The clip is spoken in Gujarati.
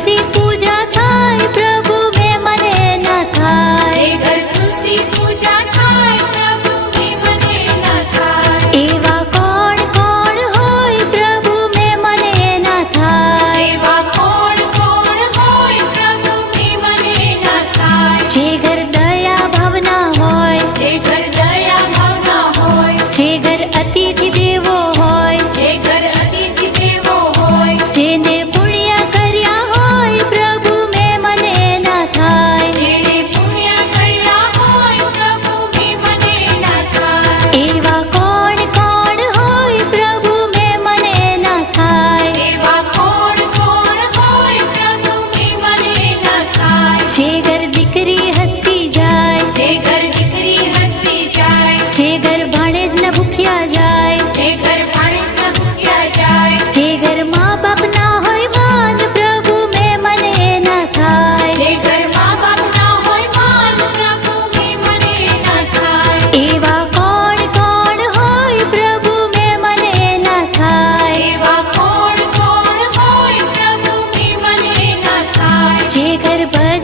તુલસી પૂજા થાય પ્રભુ મેં મને ના થાય, જે ઘર તુલસી પૂજા થાય પ્રભુ મેં મને ના થાય, એવા કોણ કોણ હોય પ્રભુ મેં મને ના થાય, એવા કોણ કોણ હોય પ્રભુ મેં મને ના થાય, જે ઘર દયા ભાવના હોય, જે ઘર દયા ભાવના હોય, જે ઘર અતિથિ દેવો હોય, જે ઘર અતિથિ દેવો હોય, જેને પુણ્ય કર્યા હોય પ્રભુ મેં મને ના થાય, જેણે પુણ્ય કર્યા હોય પ્રભુ મેં મને ના થાય, એવા કોણ કોણ હોય પ્રભુ મેં મને ના થાય, એવા કોણ કોણ હોય પ્રભુ મેં મને ના થાય, જે ઘર દીકરી હસતી જાય, જે ઘર દીકરી હસતી જાય, જે ઘર ભાણેજ ન ભૂખ્યા જાય, જે ઘર ભાણેજ ન ભૂખ્યા જાય, જે ઘર મા બાપ ના હોય માન પ્રભુ મેં મને ના થાય, જે ઘર મા બાપ ના હોય માન પ્રભુ મેં મને ના થાય, એવા કોણ કોણ હોય પ્રભુ મેં મને ના થાય, એવા કોણ કોણ હોય પ્રભુ મેં મને ના થાય, જે ઘર ભજન